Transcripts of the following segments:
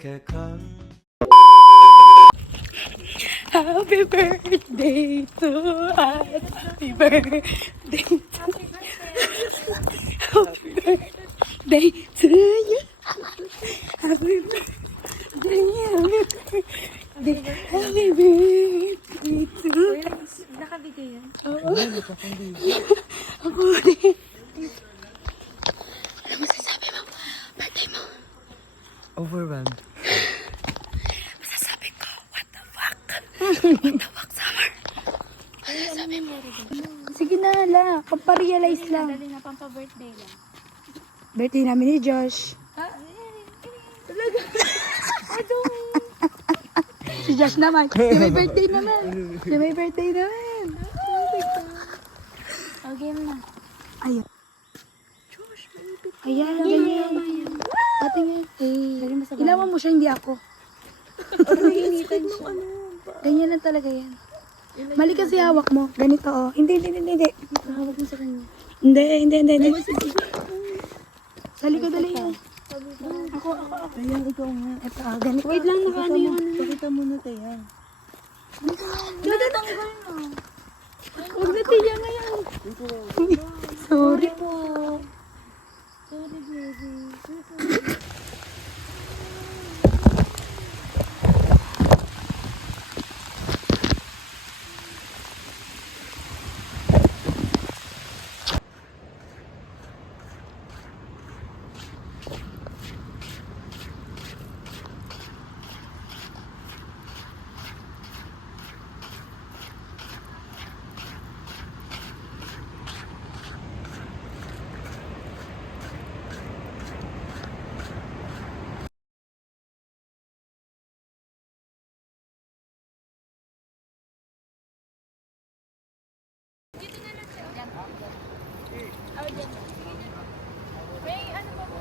แค่ครั้ง Happy birthday to us. Happy birthday to Happy birthday to you. Happy birthday. Happy birthday to us. Nakabigay yan. Oo. Ako rin. Ano masasabi mo? Birthday mo. Overwhelmed. Masasabi ko, what the fuck? What the fuck, Summer? Ano sabi mo? Sige na, la. Pamparealize lang. Dali na pampa-birthday lang. Birthday namin ni Josh. Talaga? Si Josh naman. Siya may birthday naman. Siya may birthday naman. O, game na. Ayan. Ayan, ganyan. Patingin. Ilawan mo siya, hindi ako. Initan siya. Ganyan lang talaga yan. Mali kasi hawak mo. Ganito, oh. Hindi. Hawag mo sa kanya. Hindi. Dali ko, dali yan. Ako. Ayan, ikaw nga. Ito, ganito. Wait lang, nakaano yung ano. Pakita mo na tayo. Natatanggal na. Huwag na tiya ngayon. Sorry po. Sorry, baby. May ano ba mo?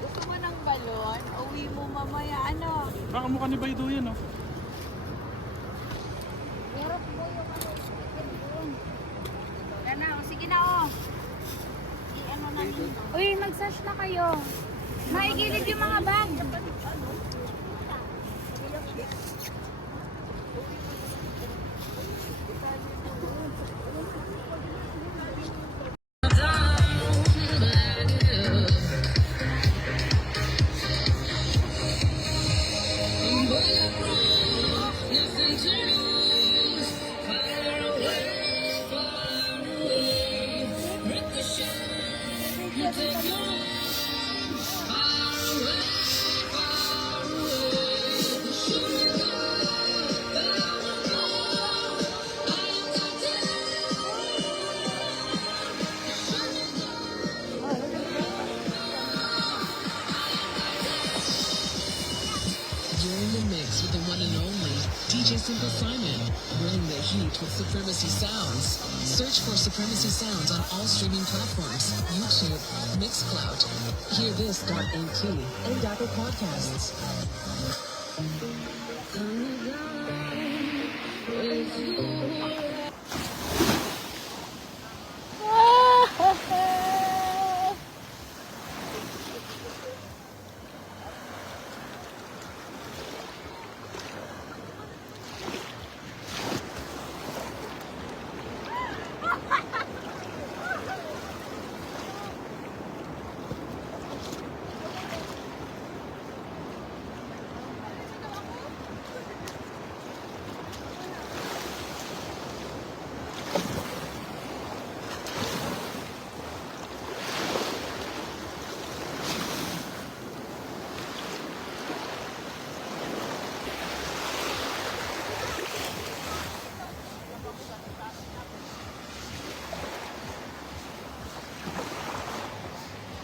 Gusto mo ng balon? Uwi mo mamaya. Ano? Baka mukha ni Baidu yan, no? Meron mo yung ano. Yan na. Sige na, oh. I-ano na nyo. Uy, mag-search na kayo. Maigilid yung mga bag. You're in the mix with the one and only DJ Simple Simon, bringing the heat with Supremacy Sounds. Search for Supremacy Sounds on all streaming platforms, YouTube, Mixcloud, HearThis.at, and Apple Podcasts.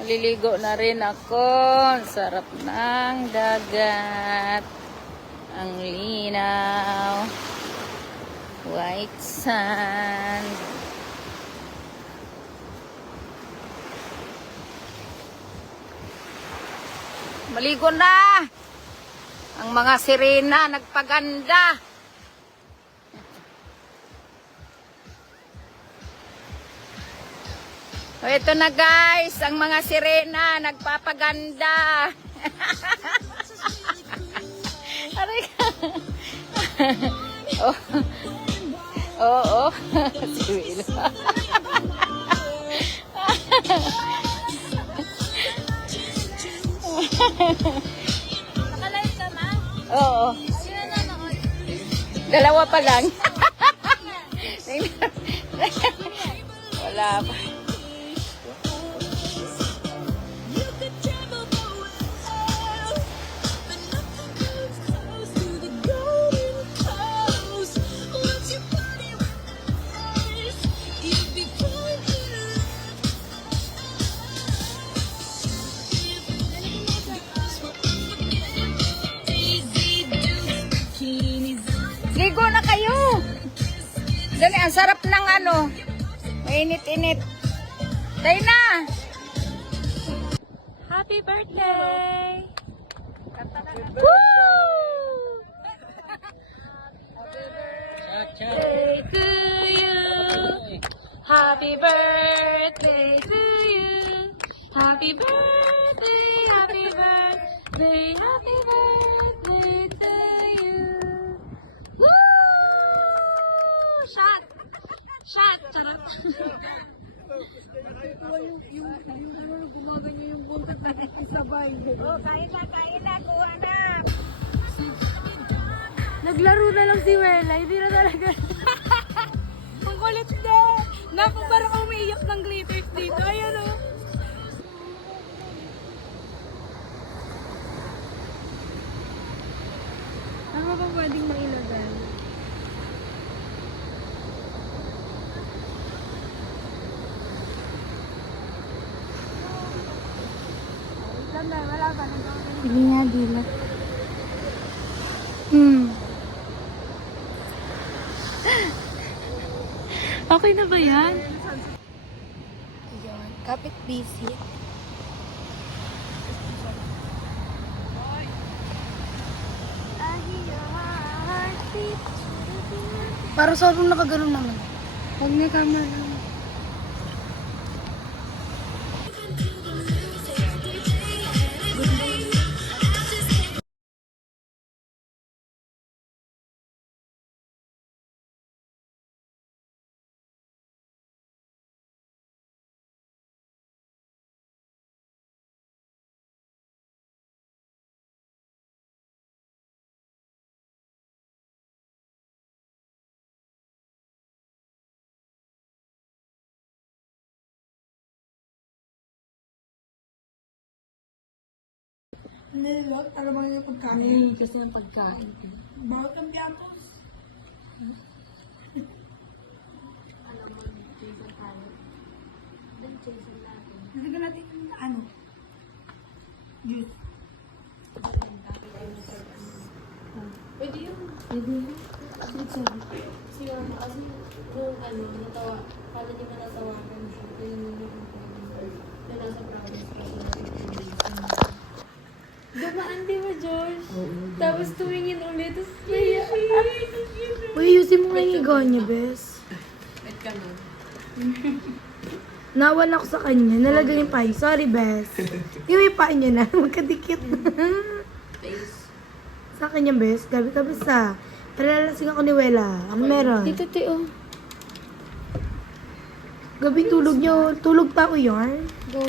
Maliligo na rin ako. Sarap ng dagat. Ang linaw. White sand. Maligo na! Ang mga sirena nagpaganda. O, ito na guys, ang mga sirena nagpapaganda. Aray ka. Oh. Oo. Si Will. Nakalive ka na? Oo. Sino nanonood? Dalawa pa lang. Wala pa. Ligo na kayo. Dali, ang sarap ng ano. Mainit-init. Tayo na. Happy birthday! Woo! Birthday to you. Happy birthday to you. Happy birthday, happy birthday, happy birthday to you. Woo! Shot! Shot! Charot! Naglaro na lang si Wela, hindi na talaga. Ang kulit na. Naku, parang umiiyak ng glitters dito. Ayan o. Ano ba pwedeng mailagay? Sige nga, Dila. Okay na ba yan? Yun, kapit busy. Para sa nung nakaganon naman. Huwag na camera. Nililot, alam mo yung pagkain. Kasi ang pagkain. Bawat ang piatos. Nalagyan natin yung ano? Juice. Pwede yun. Pwede yun. Kasi yung kasi nung ano, natawa, kala niya manatawagan siya. Kaya nung na nasa province kasi dumaan di ba, Josh? Tapos tumingin ulit, tapos kaya. Uy, yusin mo nga yung higaw niya, Bes. Wait ka na. Nawan ako sa kanya, nalagay yung pain. Sorry, Bes. Yung may pain niya na, magkadikit. Face. Sa kanya, Bes. Gabi-gabi sa. Palalasing ako ni Wela. Ang meron. Dito, Teo. Gabi tulog niyo. Tulog pa ako yun. Go.